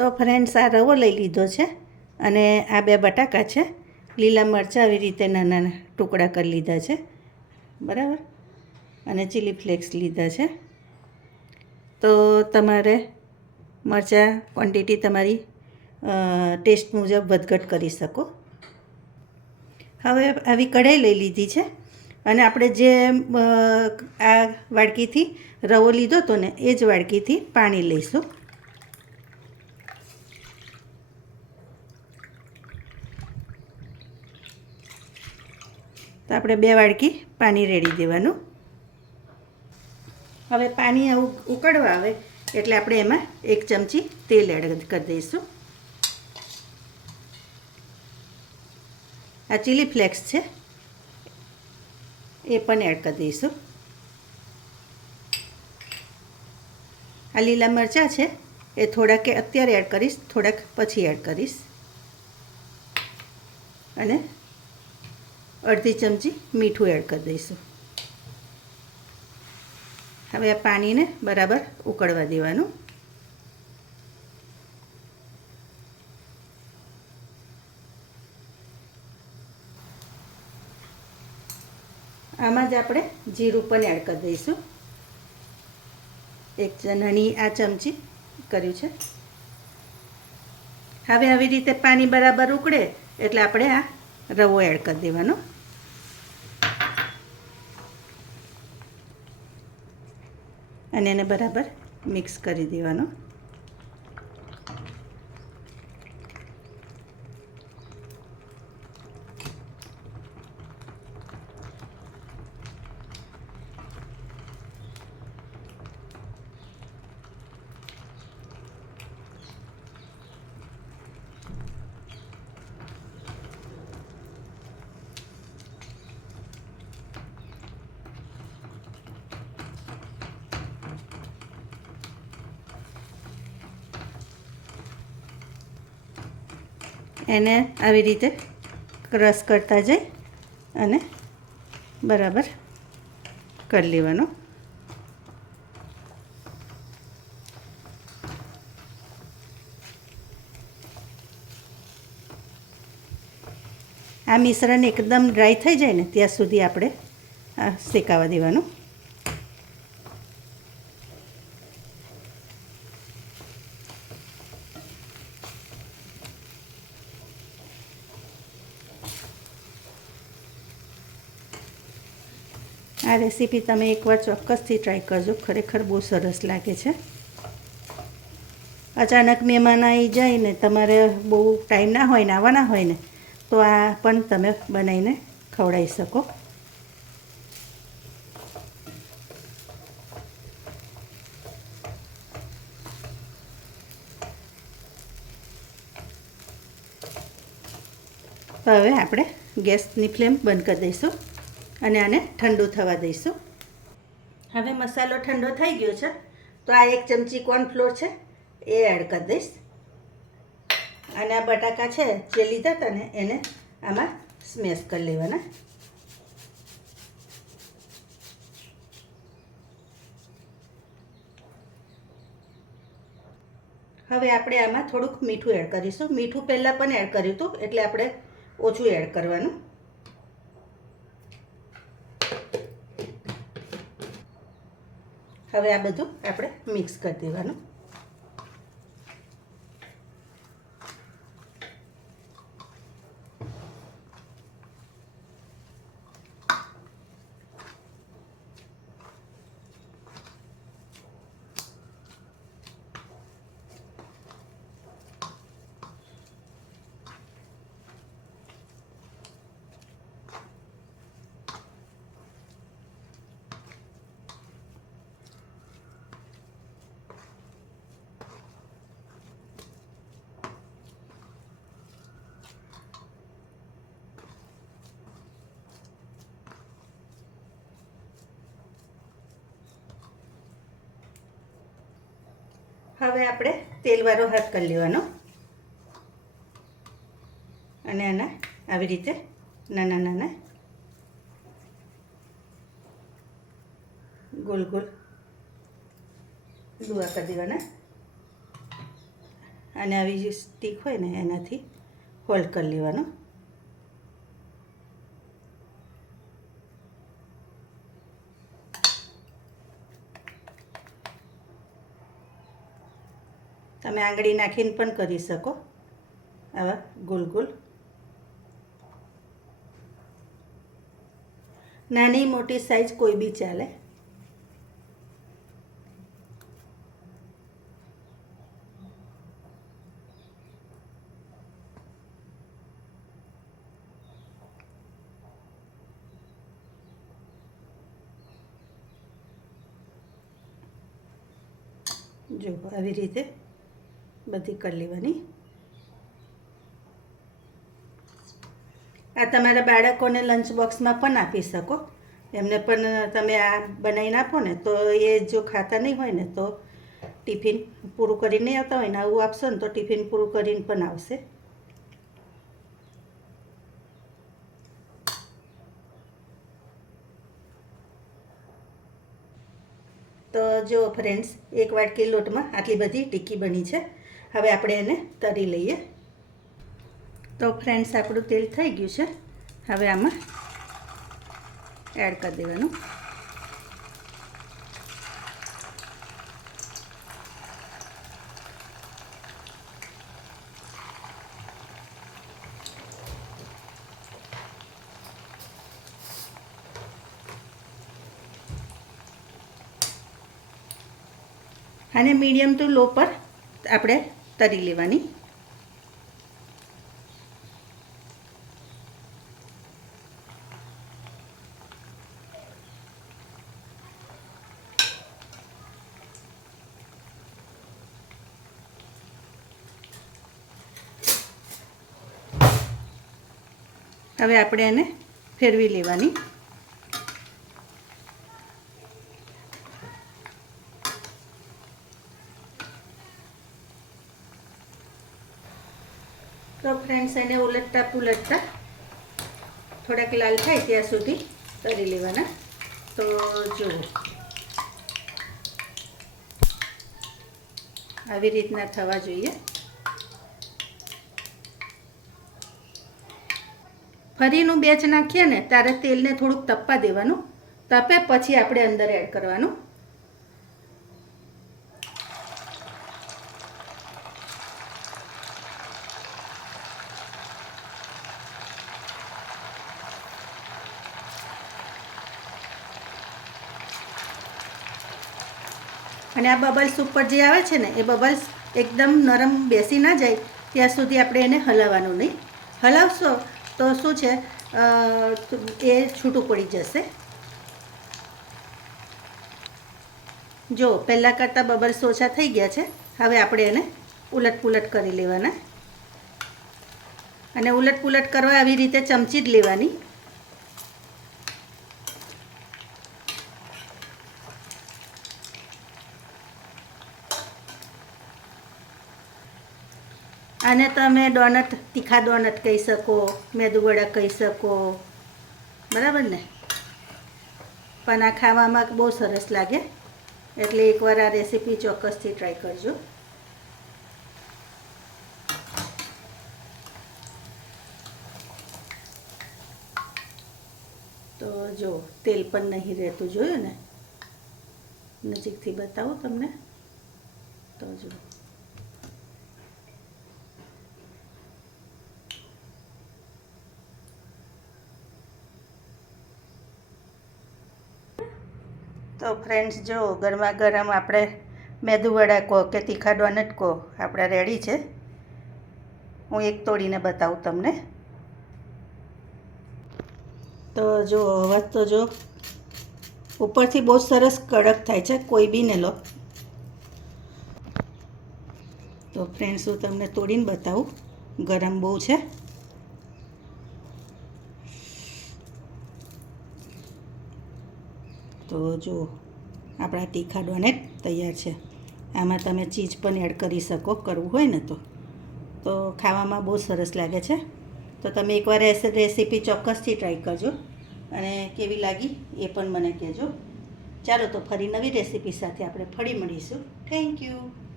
તો ફ્રેન્ડ્સ, આ રવો લઈ લીધો છે અને આ 2 બટાકા છે. લીલા મરચાં આવી રીતે નાના ટુકડા કરી લીધા છે, બરાબર, અને ચીલી ફ્લેક્સ લીધા છે. તો તમારે મરચાં ક્વોન્ટિટી તમારી ટેસ્ટ મુજબ વધઘટ કરી શકો. હવે આવી કઢાઈ લઈ લીધી છે અને આપણે જે આ વાડકીથી રવો લીધો હતો ને એ જ વાડકીથી પાણી લઈશું. તો આપણે 2 વાડકી પાણી રેડી દેવાનું. હવે પાણી આવું ઉકળવા આવે એટલે આપણે એમાં 1 ચમચી તેલ એડ કરી દઈશું. આ ચીલી ફ્લેક્સ છે એ પણ એડ કરી દઈશું. આ લીલા મરચાં છે એ થોડાક અત્યારે એડ કરીશ, થોડાક પછી એડ કરીશ. અને અડધી ચમચી મીઠું એડ કરી દઈશું. હવે આ પાણીને બરાબર ઉકળવા દેવાનું. આમાં જ આપણે જીરું પણ એડ કરી દઈશું. 1 નાની આ ચમચી કર્યું છે. હવે આવી રીતે પાણી બરાબર ઉકળે એટલે આપણે આ રવો એડ કરી દેવાનો. અને એને બરાબર મિક્સ કરી દેવાનો. એને આવી રીતે ક્રશ કરતા જઈ અને બરાબર કરી લેવાનો. આ મિશ્રણ એકદમ ડ્રાય થઈ જાય ને ત્યાં સુધી આપણે આ શેકાવા દેવાનું. આ રેસીપી તમે એકવાર ચોક્કસથી ટ્રાય કરજો, ખરેખર બહુ સરસ લાગે છે. અચાનક મહેમાન આવી જાય ને તમારે બહુ ટાઈમ ના હોય ને આવવાના હોય ને તો આ પણ તમે બનાવીને ખવડાવી શકો. તો હવે આપણે ગેસની ફ્લેમ બંધ કરી દઈશું અને આને ઠંડુ થવા દઈશું. હવે મસાલો ઠંડો થઈ ગયો છે તો આ 1 ચમચી કોર્નફ્લોર છે એ એડ કરી દઈશ. અને આ બટાકા છે જે લીધા હતા ને એને આમાં સ્મેશ કરી લેવાના. હવે આપણે આમાં થોડુંક મીઠું એડ કરીશું. મીઠું પહેલાં પણ એડ કર્યું હતું એટલે આપણે ઓછું એડ કરવાનું. હવે આ બધું આપણે મિક્સ કરી દેવાનું. હવે આપણે તેલવાળો હાથ કરી લેવાનો અને આના આવી રીતે નાના નાના ગોલ ગોલ લુવા કરી દેવાના અને આવી જે સ્ટીક હોય ને એનાથી હોલ્ડ કરી લેવાનો. તમે આંગળી નાખીને પણ કરી શકો આવા ગોલ ગોલ. નાની મોટી સાઈઝ કોઈ બી ચાલે. જો આવી રીતે બધી કરી લેવાની. આ તમારા બાળકોને લંચ બોક્સમાં પણ આપી શકો. એમને પણ તમે આ બનાવીને આપો ને તો એ જો ખાતા નહીં હોય ને તો ટિફિન પૂરું કરીને નહીં આવતા હોય ને આવું આપશો ને તો ટિફિન પૂરું કરીને પણ આવશે. તો જો ફ્રેન્ડ્સ, 1 વાટકી લોટમાં આટલી બધી ટીકી બની છે. હવે આપણે એને તળી લઈએ. તો ફ્રેન્ડ્સ, આપણું તેલ થઈ ગયું છે. હવે આમાં એડ કરી દેવાનું. અને મીડિયમ ટુ લો પર આપણે તળી લેવાની. હવે આપણે એને ફેરવી લેવાની. તો ફ્રેન્ડ્સ, એને ઉલટતા પુલટતા થોડાક લાલ થાય ત્યાં સુધી તળી લેવાના. તો જુઓ, આવી રીતના થવા જોઈએ. ફરીનું બેચ નાખીએ ને ત્યારે તેલને થોડુંક તપવા દેવાનું. તપે પછી આપણે અંદર એડ કરવાનું. અને આ બબલ્સ ઉપર જે આવે છે ને એ બબલ્સ એકદમ નરમ બેસી ના જાય ત્યાં સુધી આપણે એને હલાવવાનું નહીં. હલાવશો તો શું છે, એ છૂટું પડી જશે. જો પહેલાં કરતાં બબલ્સ ઓછા થઈ ગયા છે. હવે આપણે એને ઉલટ પુલટ કરી લેવાના. અને ઉલટ પુલટ કરવા આવી રીતે ચમચી જ લેવાની. આને તમે ડોનટ, તીખા ડોનટ કહી શકો, મેદુવડા કહી શકો, બરાબર ને? પણ આ ખાવામાં બહુ સરસ લાગે. એટલે એકવાર આ રેસીપી ચોક્કસથી ટ્રાય કરજો. તો જો તેલ પણ નહીં રહેતું, જોયું ને? નજીકથી બતાવું તમને. તો જો તો ફ્રેન્ડ્સ, જો ગરમા ગરમ આપણે મેદુવડા કહો કે તીખા ડોનટ કહો, આપણા રેડી છે. હું એક તોડીને બતાવું તમને. તો જો અવાજ તો જો ઉપરથી બહુ સરસ કડક થાય છે, કોઈ બી ને લો. તો ફ્રેન્ડ્સ, હું તમને તોડીને બતાવું. ગરમ બહુ છે. તો જો આપણા તીખા ડોનેટ તૈયાર છે. આમાં તમે ચીઝ પણ એડ કરી શકો, કરવું હોય ને તો ખાવામાં બહુ સરસ લાગે છે. તો તમે એકવાર રેસીપી ચોક્કસથી ટ્રાય કરજો અને કેવી લાગી એ પણ મને કહેજો. ચાલો, તો ફરી નવી રેસીપી સાથે આપણે ફરી મળીશું. Thank you.